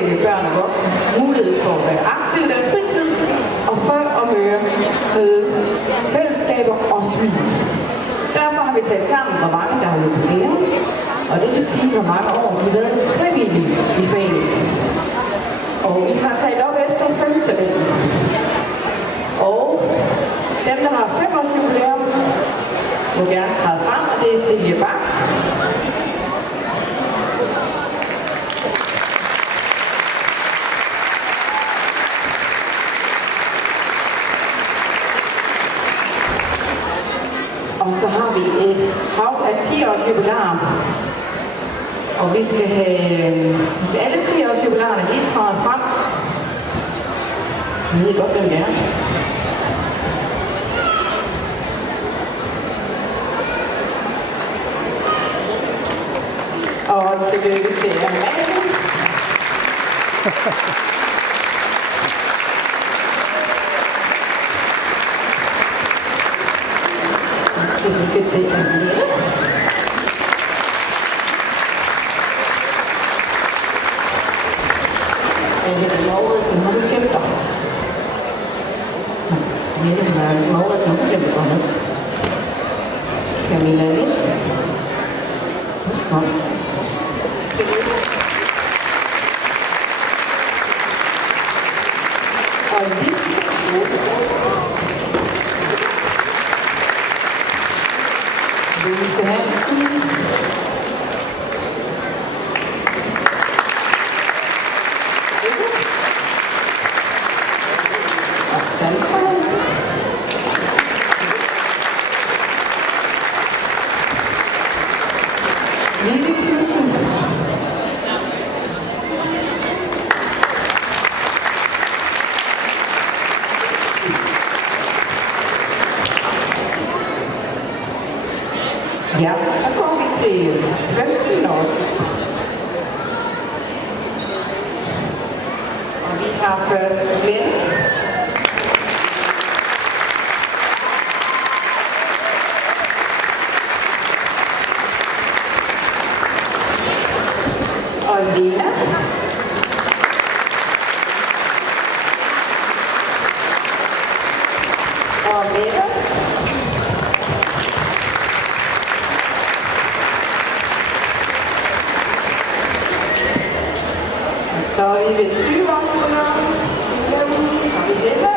til børn og voksne mulighed for at være aktive i deres fritid og før og møde fællesskaber og smil. Derfor har vi talt sammen, hvor mange der har jubilæum, og det vil sige, hvor mange år de har været frivillige i foreningen. Og vi har talt op efter 5-tabellen. Og dem, der har 5 års jubilæum, må gerne træde frem, og det er Silje Bak. Og så har vi et hav af 10-års jubilæum. Og vi skal have, hvis alle 10-års jubilæerne lige træder frem, jeg ved godt, hvem det er. Og tillykke til Amalie. Tillykke til Amalie. Helle Mouridsen, har du glemt dig? Helle Mouridsen, har du glemt dig ned? Camilla Lind. Husk også. Tillykke. Og Lisbeth Olsen. Louise Hansen. Og Sandra Hansen. Lille Knudsen. Ja, så går vi til 15 år. Og vi har først Glenn. Og Lena. Og Mette. Så er vi ved 20 års jubilæum. Så er vi Helle.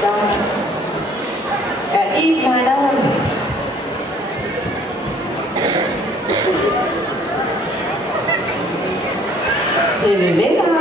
Så er Iben her i nærheden. Helle Vinder.